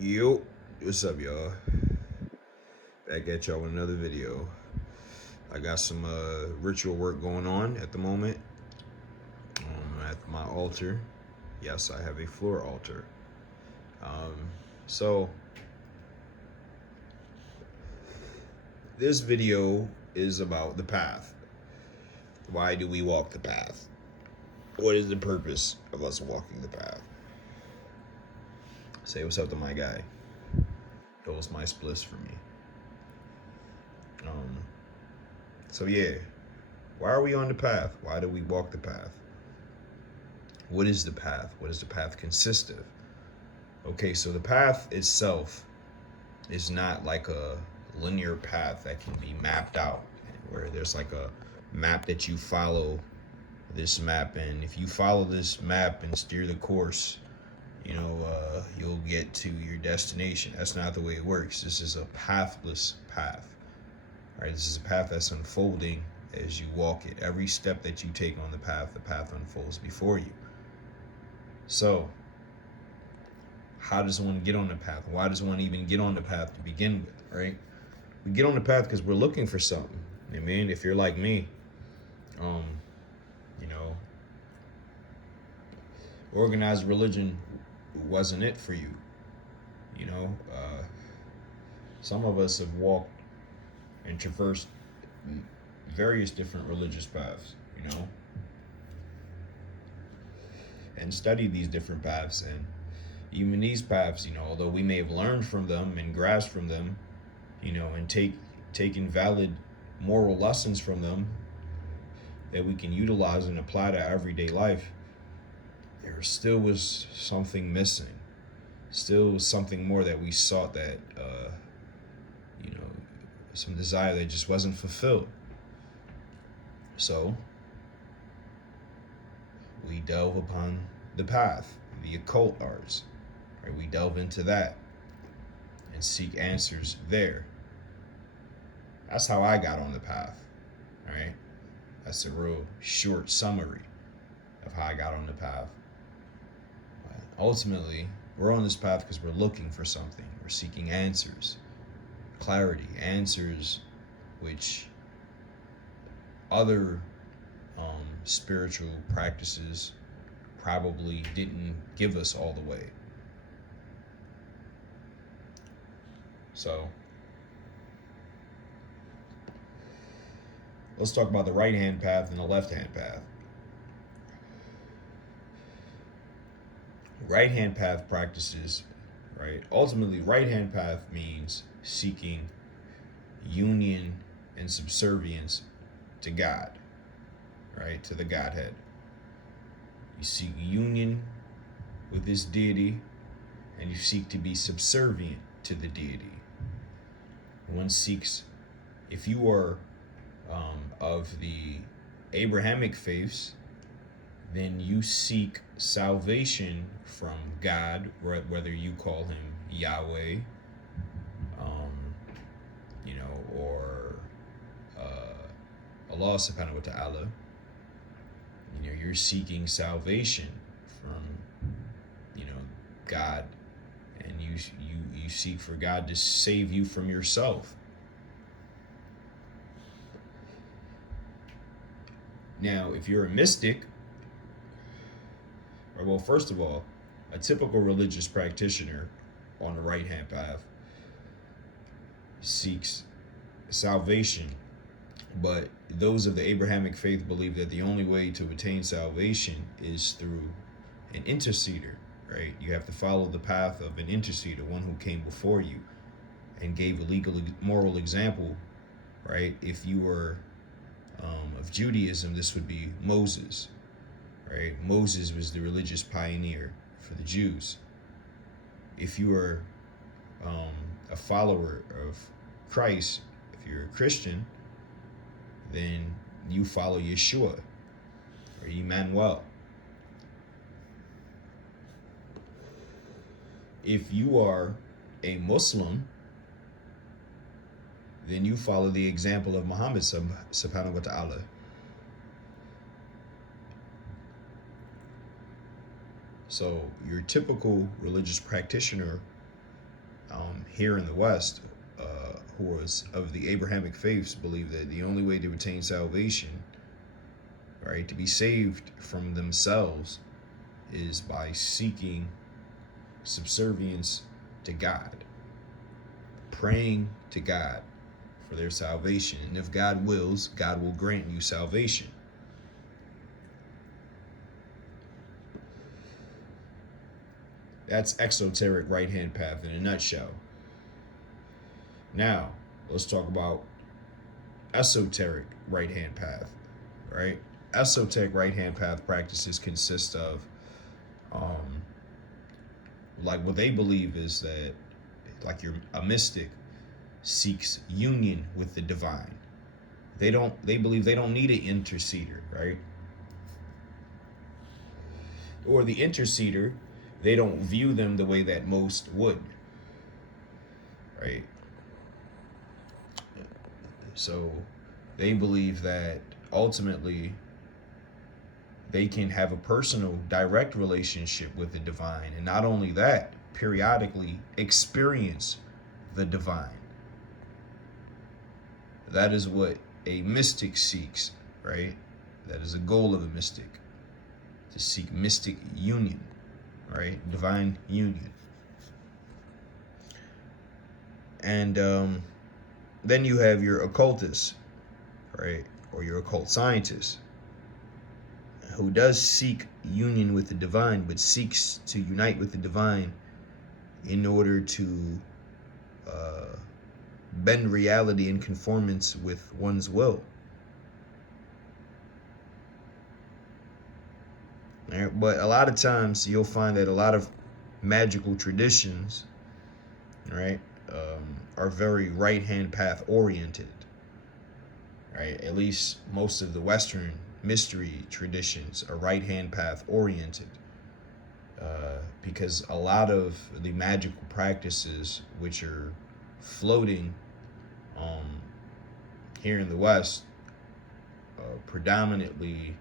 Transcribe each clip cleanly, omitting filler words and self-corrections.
Yo, what's up, y'all? Back at y'all with another video. I got some ritual work going on at the moment at my altar. Yes, I have a floor altar. Um, so, this video is about the path. Why do we walk the path? What is the purpose of us walking the path? Say what's up to my guy. Those my spliss for me. So yeah, why are we on the path? Why do we walk the path? What is the path? What does the path consist of? Okay, so the path itself is not like a linear path that can be mapped out, where there's like a map that you follow this map, and if you follow this map and steer the course, you'll get to your destination. That's not the way it works. This is a pathless path. All right, this is a path that's unfolding as you walk it. Every step that you take on the path unfolds before you. So, how does one get on the path? Why does one even get on the path to begin with, right? We get on the path because we're looking for something. I mean, if you're like me, you know, organized religion wasn't it for you. You know, some of us have walked and traversed various different religious paths, and studied these different paths. And even these paths, although we may have learned from them and grasped from them, and taken valid moral lessons from them that we can utilize and apply to everyday life, there still was something missing. Still was something more that we sought, that some desire that just wasn't fulfilled. So we delve upon the path, the occult arts, right? We delve into that and seek answers there. That's how I got on the path, right? That's a real short summary of how I got on the path. But ultimately, we're on this path because we're looking for something. We're seeking answers, clarity, answers which other spiritual practices probably didn't give us all the way. So let's talk about the right-hand path and the left-hand path. Right-hand path practices, right? Ultimately, right-hand path means seeking union and subservience to God, right? To the Godhead. You seek union with this deity, and you seek to be subservient to the deity. One seeks, if you are of the Abrahamic faiths, then you seek salvation from God, whether you call him Yahweh, or Allah subhanahu wa ta'ala. You're seeking salvation from, God, and you seek for God to save you from yourself. Now, if you're a mystic, well, first of all, a typical religious practitioner on the right-hand path seeks salvation, but those of the Abrahamic faith believe that the only way to attain salvation is through an interceder, right? You have to follow the path of an interceder, one who came before you and gave a legal, moral example, right? If you were of Judaism, this would be Moses, right? Moses was the religious pioneer for the Jews. If you are a follower of Christ, if you're a Christian, then you follow Yeshua or Emmanuel. If you are a Muslim, then you follow the example of Muhammad subhanahu wa ta'ala. So your typical religious practitioner here in the West, who was of the Abrahamic faiths, believe that the only way to attain salvation, right, to be saved from themselves, is by seeking subservience to God, praying to God for their salvation. And if God wills, God will grant you salvation. That's exoteric right-hand path in a nutshell. Now, let's talk about esoteric right-hand path, right? Esoteric right-hand path practices consist of, like what they believe is that, like a mystic seeks union with the divine. They believe they don't need an interceder, right? Or the interceder, they don't view them the way that most would, right? So they believe that ultimately they can have a personal, direct relationship with the divine. And not only that, periodically experience the divine. That is what a mystic seeks, right? That is a goal of a mystic, to seek mystic union, right? Divine union. And then you have your occultists, right? Or your occult scientists, who does seek union with the divine, but seeks to unite with the divine in order to bend reality in conformance with one's will. Right? But a lot of times you'll find that a lot of magical traditions, right, are very right-hand path oriented, right? At least most of the Western mystery traditions are right-hand path oriented, because a lot of the magical practices which are floating here in the West predominantly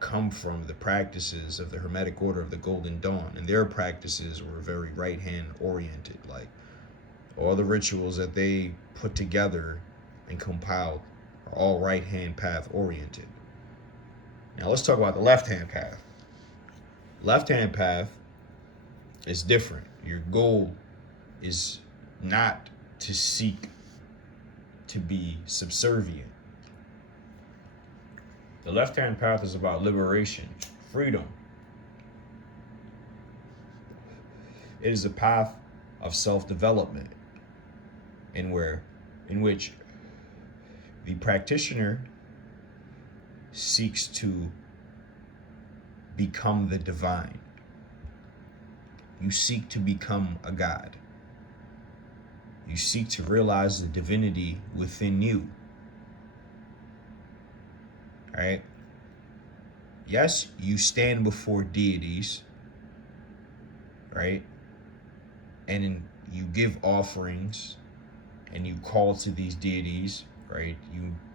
come from the practices of the Hermetic Order of the Golden Dawn, and their practices were very right-hand oriented. Like all the rituals that they put together and compiled are all right-hand path oriented. Now let's talk about the left-hand path. Left-hand path is different. Your goal is not to seek to be subservient. The left-hand path is about liberation, freedom. It is a path of self-development in which the practitioner seeks to become the divine. You seek to become a god. You seek to realize the divinity within you. All right? Yes, you stand before deities, right? And you give offerings and you call to these deities, right?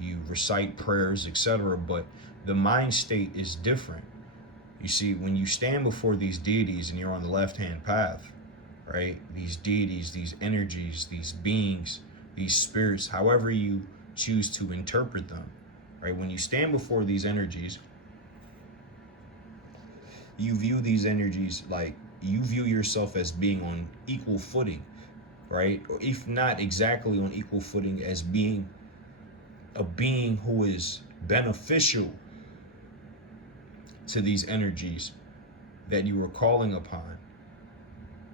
You recite prayers, etc. But the mind state is different. You see, when you stand before these deities and you're on the left-hand path, right? These deities, these energies, these beings, these spirits, however you choose to interpret them, right? When you stand before these energies, you view these energies like you view yourself as being on equal footing, right? Or if not exactly on equal footing, as being a being who is beneficial to these energies that you are calling upon.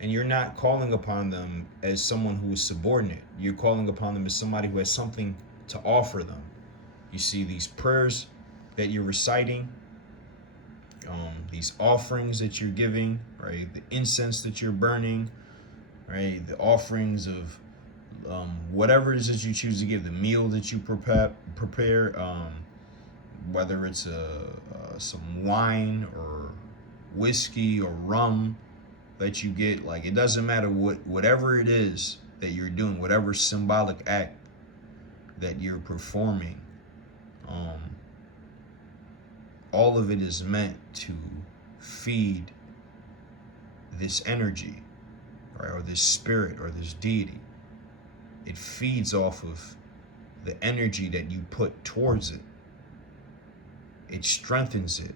And you're not calling upon them as someone who is subordinate. You're calling upon them as somebody who has something to offer them. You see, these prayers that you're reciting, these offerings that you're giving, right? The incense that you're burning, right? The offerings of whatever it is that you choose to give, the meal that you prepare, whether it's some wine or whiskey or rum that you get, like it doesn't matter whatever it is that you're doing, whatever symbolic act that you're performing, all of it is meant to feed this energy, right? Or this spirit or this deity. It feeds off of the energy that you put towards it. It strengthens it.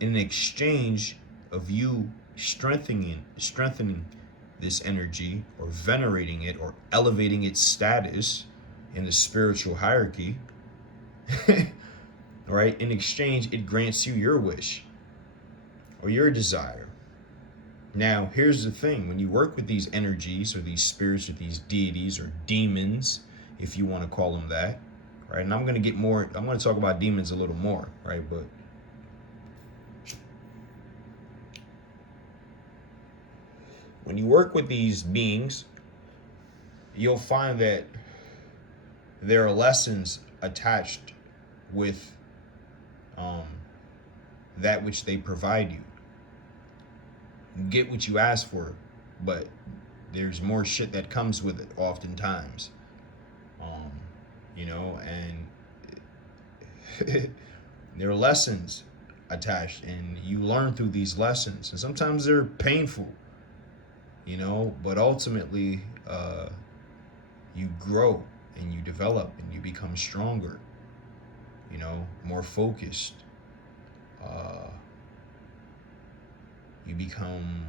In exchange of you strengthening this energy, or venerating it, or elevating its status in the spiritual hierarchy, right? In exchange, it grants you your wish or your desire. Now, here's the thing. When you work with these energies or these spirits or these deities or demons, if you want to call them that, right? And I'm going to talk about demons a little more, right? But when you work with these beings, you'll find that there are lessons attached with that which they provide you. You get what you ask for, but there's more shit that comes with it oftentimes. And there are lessons attached, and you learn through these lessons, and sometimes they're painful, but ultimately you grow and you develop and you become stronger, more focused. You become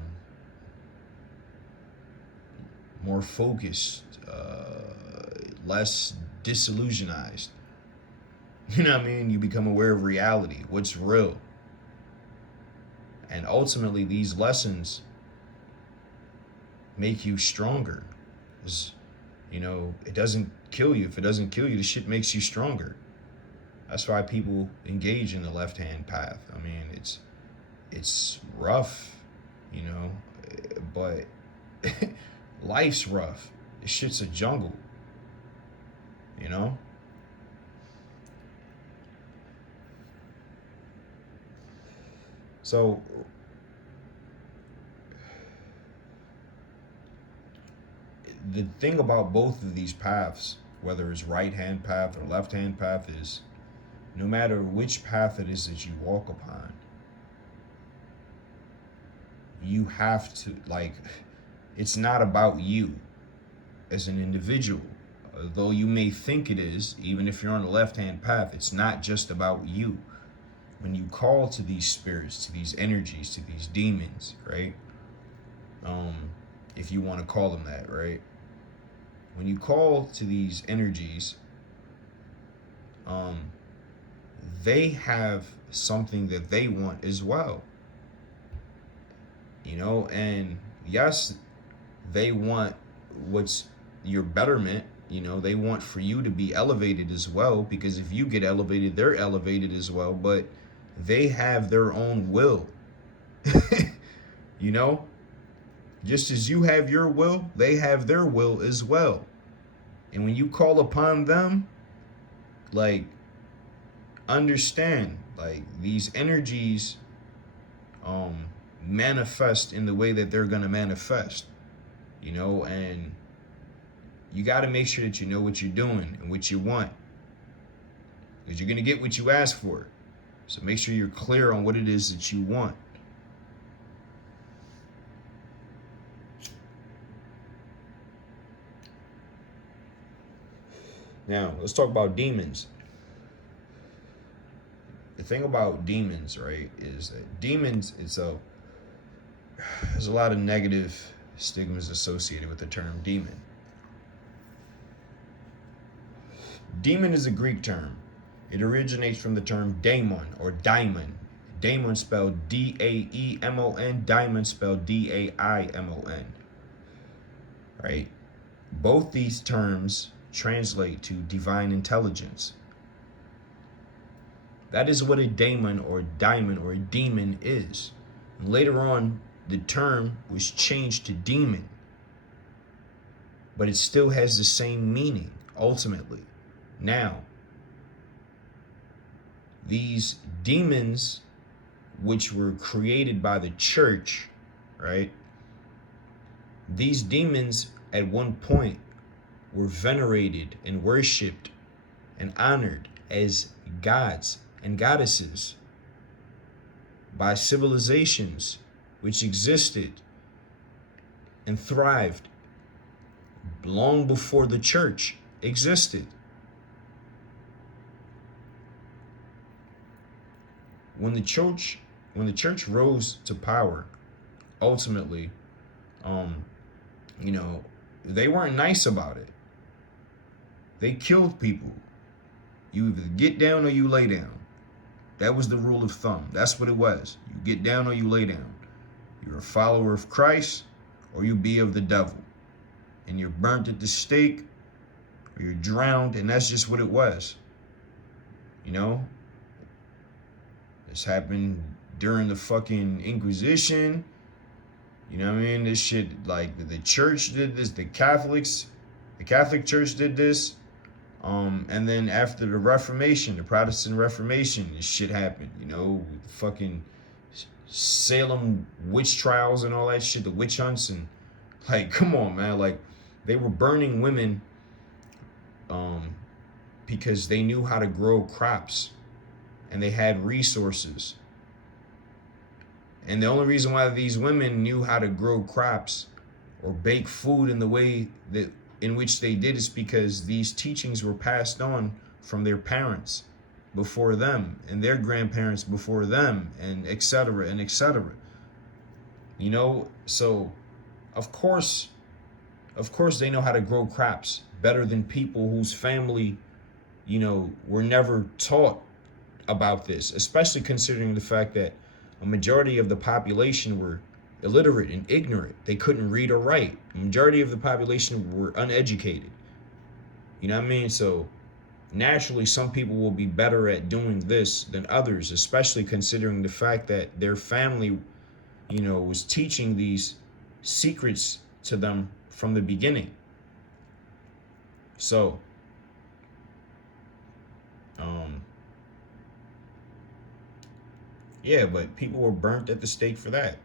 more focused, less disillusionized. You know what I mean? You become aware of reality, what's real. And ultimately, these lessons make you stronger. It doesn't kill you. If it doesn't kill you, the shit makes you stronger. That's why people engage in the left-hand path. I mean, it's rough, but life's rough. This shit's a jungle, So the thing about both of these paths, whether it's right-hand path or left-hand path, is no matter which path it is that you walk upon, you have to, it's not about you as an individual. Though you may think it is, even if you're on the left-hand path, it's not just about you. When you call to these spirits, to these energies, to these demons, right? If you want to call them that, right? When you call to these energies, they have something that they want as well. And yes, they want what's your betterment. They want for you to be elevated as well, because if you get elevated, they're elevated as well, but they have their own will. Just as you have your will, they have their will as well. And when you call upon them, understand, these energies manifest in the way that they're going to manifest, and you got to make sure that you know what you're doing and what you want, because you're going to get what you ask for. So make sure you're clear on what it is that you want. Now, let's talk about demons. The thing about demons, right, is that demons itself, there's a lot of negative stigmas associated with the term demon. Demon is a Greek term. It originates from the term daemon or daimon. Daemon spelled D-A-E-M-O-N, daimon spelled D-A-I-M-O-N. Right? Both these terms translate to divine intelligence. That is what a daemon or daimon or a demon is. And later on, the term was changed to demon, but it still has the same meaning ultimately. Now, these demons, which were created by the church, right? These demons at one point were venerated and worshipped and honored as gods and goddesses by civilizations which existed and thrived long before the church existed. When the church rose to power, ultimately, um, you know, they weren't nice about it. They killed people. You either get down or you lay down. That was the rule of thumb. That's what it was. You get down or you lay down. You're a follower of Christ or you be of the devil. And you're burnt at the stake or you're drowned, and that's just what it was. You know? This happened during the fucking Inquisition. You know what I mean? This shit, like, the church did this, the Catholic Church did this. And then after the Reformation, the Protestant Reformation, this shit happened, you know, fucking Salem witch trials and all that shit, the witch hunts, and like, come on, man, like, they were burning women, because they knew how to grow crops, and they had resources. And the only reason why these women knew how to grow crops or bake food in the way that in which they did is because these teachings were passed on from their parents before them and their grandparents before them, and etc. and etc. You know, so of course they know how to grow crops better than people whose family, you know, were never taught about this, especially considering the fact that a majority of the population were illiterate and ignorant. They couldn't read or write. The majority of the population were uneducated. You know what I mean? So naturally, some people will be better at doing this than others, especially considering the fact that their family, you know, was teaching these secrets to them from the beginning. So, yeah, but people were burnt at the stake for that.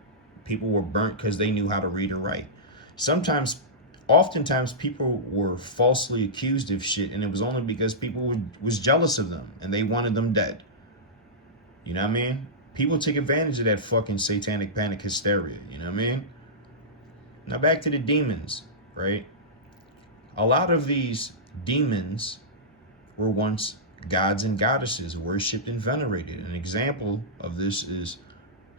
People were burnt because they knew how to read and write. Oftentimes, people were falsely accused of shit, and it was only because people was jealous of them and they wanted them dead. You know what I mean? People take advantage of that fucking satanic panic hysteria. You know what I mean? Now back to the demons, right? A lot of these demons were once gods and goddesses worshipped and venerated. An example of this is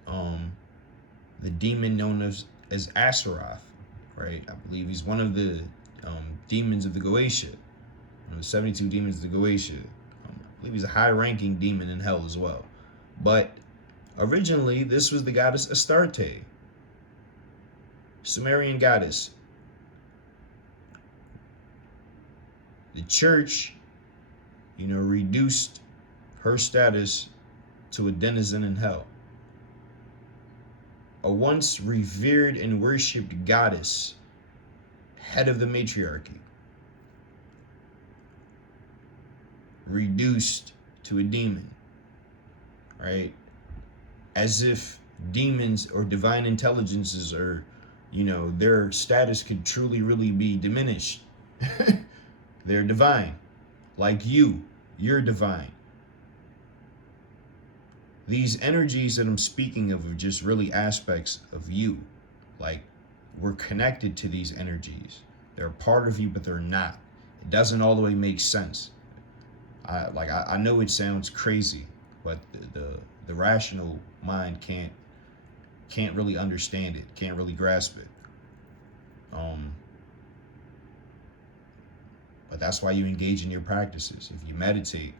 the demon known as Aseroth, right? I believe he's one of the demons of the Goetia, the 72 demons of the Goetia. I believe he's a high-ranking demon in hell as well. But originally, this was the goddess Astarte, Sumerian goddess. The church, you know, reduced her status to a denizen in hell. A once revered and worshipped goddess, head of the matriarchy, reduced to a demon, right? As if demons or divine intelligences are, you know, their status could truly really be diminished. They're divine. Like you're divine. These energies that I'm speaking of are just really aspects of you. Like, we're connected to these energies. They're a part of you, but they're not. It doesn't all the way make sense. I know it sounds crazy, but the rational mind can't really understand it, can't really grasp it. But that's why you engage in your practices. If you meditate,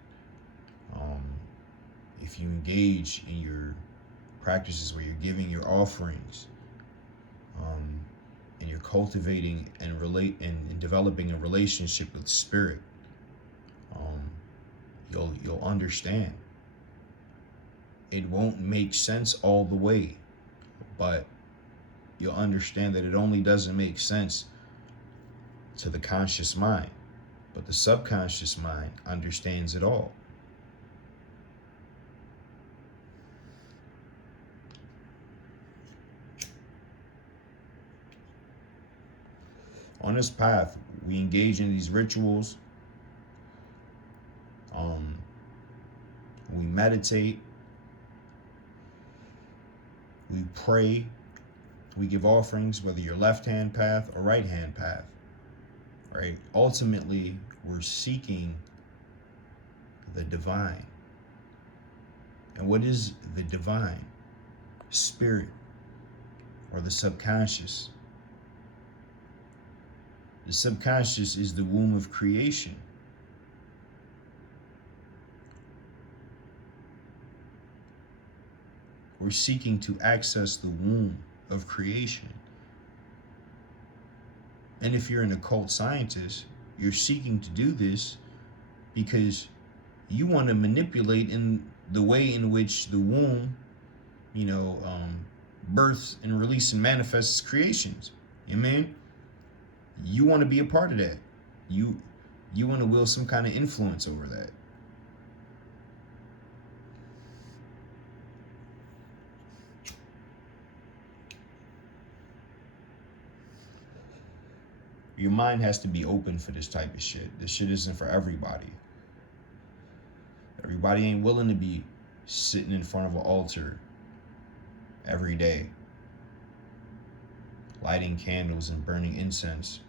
if you engage in your practices where you're giving your offerings, and you're cultivating and developing a relationship with spirit, you'll understand. It won't make sense all the way, but you'll understand that it only doesn't make sense to the conscious mind, but the subconscious mind understands it all. On this path, we engage in these rituals. We meditate. We pray. We give offerings, whether you're left-hand path or right-hand path, right? Ultimately, we're seeking the divine. And what is the divine? Spirit, or the subconscious. The subconscious is the womb of creation. We're seeking to access the womb of creation. And if you're an occult scientist, you're seeking to do this because you want to manipulate in the way in which the womb, births and releases and manifests creations. You know what I mean? You want to be a part of that. You want to wield some kind of influence over that. Your mind has to be open for this type of shit. This shit isn't for everybody. Everybody ain't willing to be sitting in front of an altar every day, lighting candles and burning incense,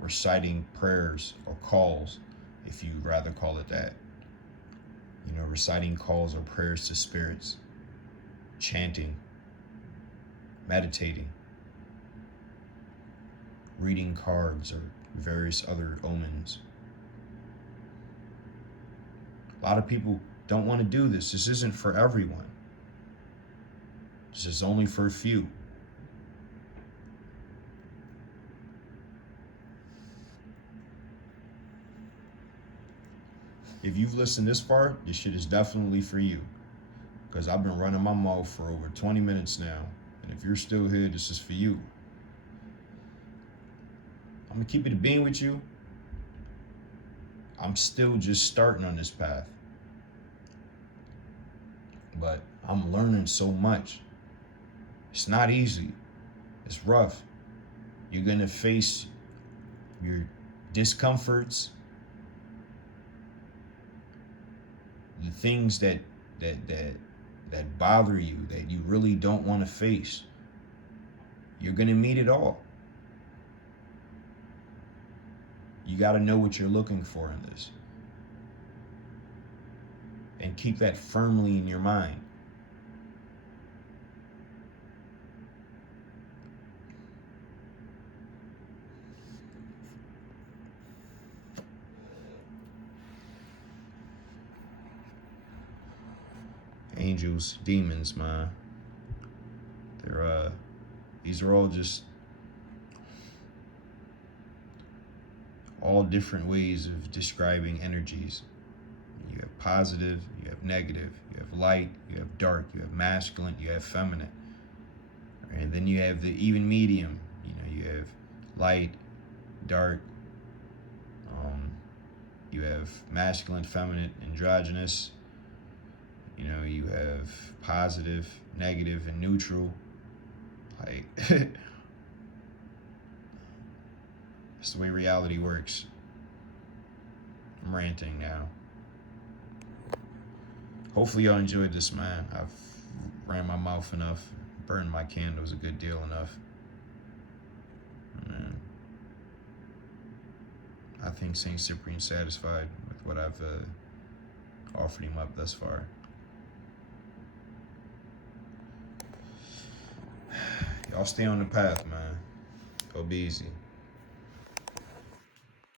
reciting prayers or calls, if you'd rather call it that. Reciting calls or prayers to spirits, chanting, meditating, reading cards or various other omens. A lot of people don't want to do this. This isn't for everyone. This is only for a few. If you've listened this far, this shit is definitely for you. Because I've been running my mouth for over 20 minutes now. And if you're still here, this is for you. I'm going to keep it a bean with you. I'm still just starting on this path. But I'm learning so much. It's not easy. It's rough. You're going to face your discomforts, the things that bother you, that you really don't want to face. You're going to meet it all. You got to know what you're looking for in this. And keep that firmly in your mind. Angels, demons, man. These are all just all different ways of describing energies. You have positive, you have negative, you have light, you have dark, you have masculine, you have feminine. And then you have the even medium. You have light, dark, you have masculine, feminine, androgynous. You have positive, negative, and neutral. Like, that's the way reality works. I'm ranting now. Hopefully y'all enjoyed this, man. I've ran my mouth enough, burned my candles a good deal enough. Man, I think St. Cyprian's satisfied with what I've offered him up thus far. Y'all stay on the path, man. Go be easy.